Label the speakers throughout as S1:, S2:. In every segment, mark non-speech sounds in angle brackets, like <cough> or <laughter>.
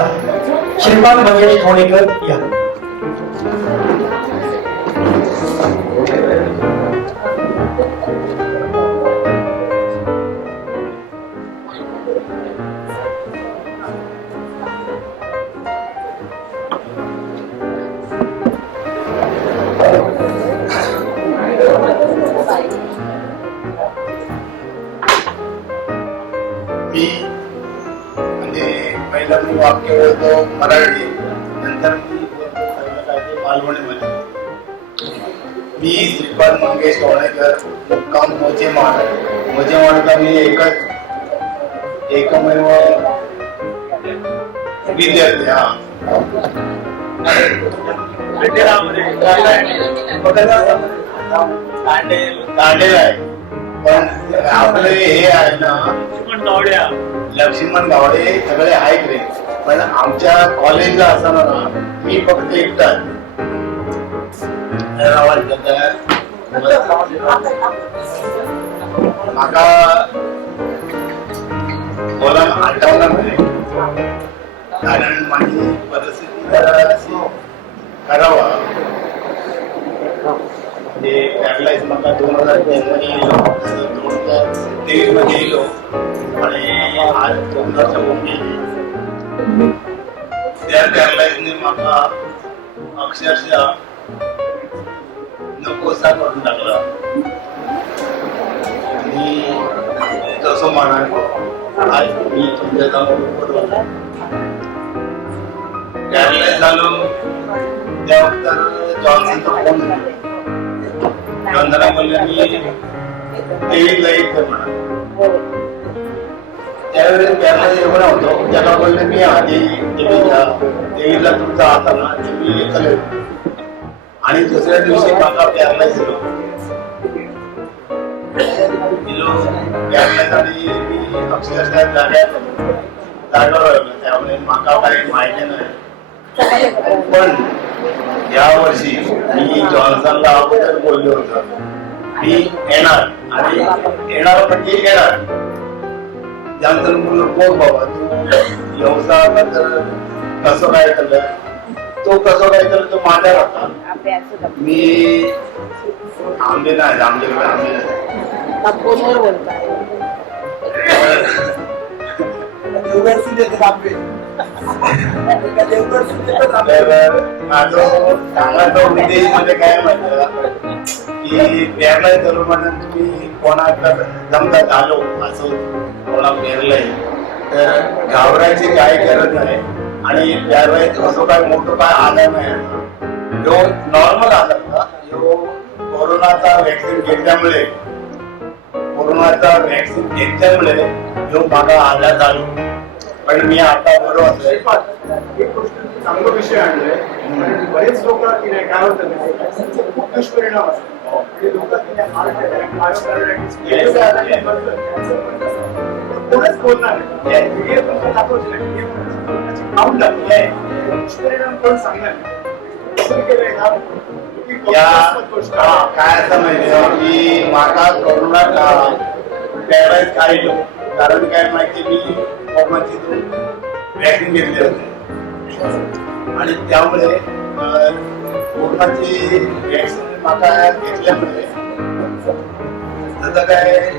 S1: हा. श्रीपाद मंगेश ठोणेकर या
S2: मी म्हणजे पहिला मी वाक्य बोलतो मराठी. नंतर मी बोलतो सगळं काय ते मालवणीमध्ये मी श्रीपाद मंगेश टोणेकर मुक्काम मोजेमाड मोजेमाडचा मी एकच. एकमेव विद्यार्थी हा. दांडेल आहे. पण आपले हे आहे ना लक्ष्मण गावडे. सगळे आहेत रे. पण आमच्या कॉलेजला असताना ना मी फक्त एकटाच. काय, माका बोला आठवलं नाही? कारण माझी परिस्थिती जरा अशी करावा म्हणजे पॅरलाइज मला दोन हजार तीन मध्ये दोन हजार तेवीसमध्ये येलो. आणि आज दोन हजार चौदा गेली त्या पॅरलाइजने म्हाका अक्षरशः नकोसा करून टाकला. आणि जसं म्हणा आज मी तुमच्या जाऊन पॅरलाइज झालो. त्या जॉन्सनचा फोन जॉन्सनला बोलले मी टीव्हीला कर म्हणा. त्यावेळेस पॅरलाइज एवढा होतो त्याला बोलले मी आधी टीव्हीला टीव्हीला तुमचा आता ना टीव्ही चालेल आणि दुसऱ्या दिवशी काका पॅरलाइज दिलो पॅरलाइज आणि मी अक्षरशः जाग्यात जागेवर राहिलो त्यामुळे माका काही माहिती नाही. पण या वर्षी मी जॉन्सनला अगोदर बोललो होतो. मी येणार. आणि येणार म्हणजे येणार. जॉन्सन बोललो बघ बाबा तू व्यवसायाबद्दल कसं काय केलं तो कसं काय केलं तो माझ्या हातात मी आंबे नाही आंबेकडे आंबे नाही
S3: फोनवर बोलता <laughs>
S2: तर माझं सांगायचा उद्देश म्हणजे काय म्हणलं की पेरलाय करून म्हणून तुम्ही कोणाकडे जमता झालो असं कोणा पेरलंय तर घाबरायची काय गरज नाही आणि पेरलाय असं काय मोठं काय आलं नाही जो नॉर्मल आलं का जो कोरोनाचा व्हॅक्सिन घेतल्यामुळे कोरोनाचा व्हॅक्सिन घेतल्यामुळे जो माझा आजार झालो पण मी आता बरोबर
S4: एक गोष्ट चांगला विषय आणलाय बरेच लोक की नाही काय होतं खूप दुष्परिणाम असतात. लोक हार्ट अटॅक मायोकार्डायटिस कोणच बोलणार नाही. हे व्हिडिओ नाही काउंट दुष्परिणाम कोण सांगणार
S2: काय असं माहितीये की? माका कोरोना पॅरालाइज काढलो कारण काय माहिती मी कोरोनाची व्हॅक्सिन घेतली होती. आणि त्यामुळे कोरोनाची व्हॅक्सिन माका घेतल्यामुळे त्याचा काय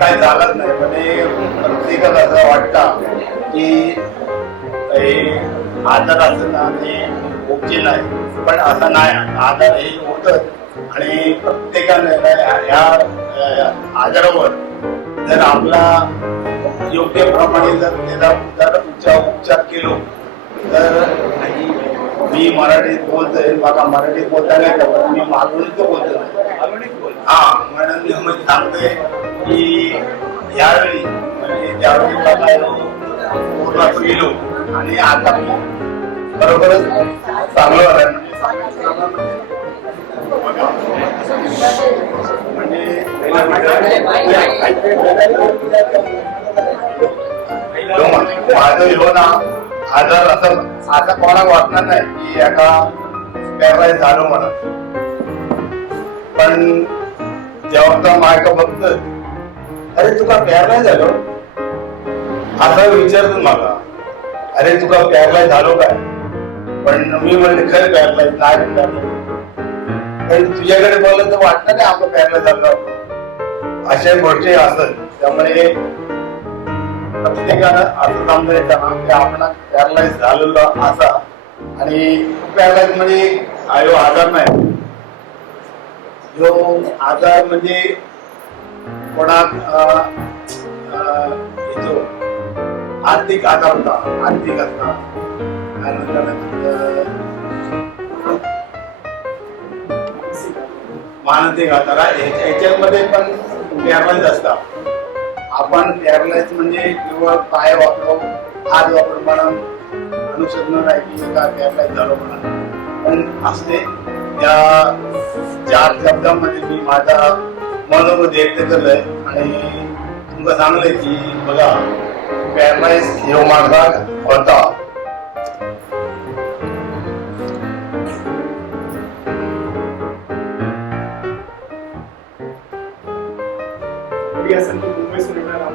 S2: काय झालाच नाही. पण प्रत्येकाला असं वाटतं की हे आजार असं ना आणि ओके नाही. पण असं नाही. आजार हे होतच. आणि प्रत्येकाने ह्या- आजारावर जर आपला योग्य प्रमाणे जर त्याचा जर उपचार उपचार केलो तर मी मराठीत बोलतोय बघा मराठीत बोलता नाही का मी मालवणीत बोलतो हा म्हणून मी सांगतोय की यावेळी म्हणजे ज्यावेळी बघा पूर्ण गेलो आणि आता मी बरोबरच चांगलं झालं. म्हणजे म्हणजे माझं ह्यो ना आजार असं आता कोणाला वाटणार नाही की एका पॅरालाइज झालो म्हणून पण जेव्हा तो मायका बघत अरे तुका पॅरालाइज झालो असं विचारतो मला अरे तुका पॅरलाय झालो काय? पण मी म्हणले खरं पॅरलाय नाही पॅरलाय पण तुझ्याकडे बोललं तर वाटलं नाही आपलं पॅरलाय झालं अशा गोष्टी असत त्यामुळे प्रत्येकानं असं समजायचं ना की आपण पॅरलाइज झालेलो असा. आणि पॅरलाइज म्हणजे आयो आजार नाही. जो आजार म्हणजे कोणाक येतो. आर्थिक आजार होता आर्थिक असता त्यानंतर मानते मानसिक आजार याच्यामध्ये पण पॅरलाइज असतात. आपण पॅरलाइज म्हणजे केवळ पाय वापरो हात वापरो म्हणून म्हणू आहे नाही की का पॅरलाइज झालो म्हणा. पण असते. त्या चार शब्दामध्ये मी माझा मनोगत व्यक्त केलंय आणि तुमका सांगलंय की बघा पॅरलाइज ह्यो माणसाक होता.
S4: असेल तर मुंबई सुरेंद्र आपण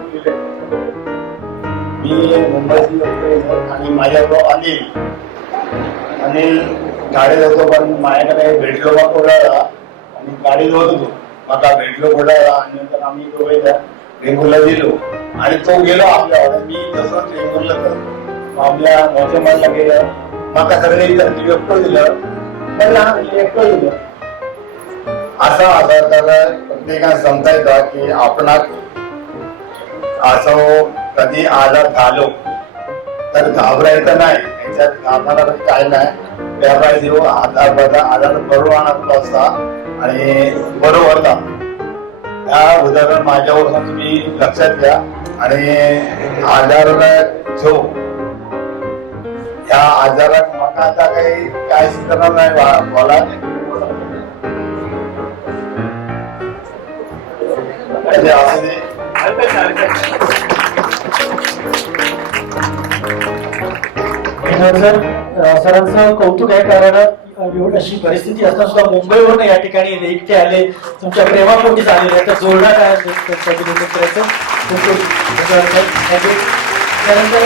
S4: लिहिले
S2: मी मुंबईची येतो आणि माझ्याबरोबर अनिल अनिल गाडीत होतो पण माझ्याकडे भेटलो बा कोणाला? आणि गाडीत होतो तो मला भेटलो कोणाला? आणि नंतर आम्ही दोघे त्या रेंगूरला गेलो. आणि तो गेलो आपल्या मी तसंच रेंगूरला तर आपल्या मोठ्या गेलो. माका सगळे इथं एकटो दिलं मला एकटो दिलं असा असा त्याला प्रत्येकान समजा येतं की आपणाक असं कधी आजार झालो तर घाबरायचं नाही. त्याच्यात घाबरणार काय नाही. घाबरायचं जीव आजार बरा आजार बरोबर आणत असता आणि बरोबर होता. त्या उदाहरण माझ्यावर तुम्ही लक्षात घ्या आणि आजाराला जो या आजारात मका आता काही काय सुधारणार नाही मला बोला म्हणजे असं ते
S1: सर सरांचं कौतुक आहे कारण अशी परिस्थिती असताना सुद्धा मुंबईवरून या ठिकाणी एकटे आले. तुमच्या प्रेमापोटीच आलेले आहे तर जोडणार काय त्यांच्याकडे मित्राचं. खूप खूप त्यानंतर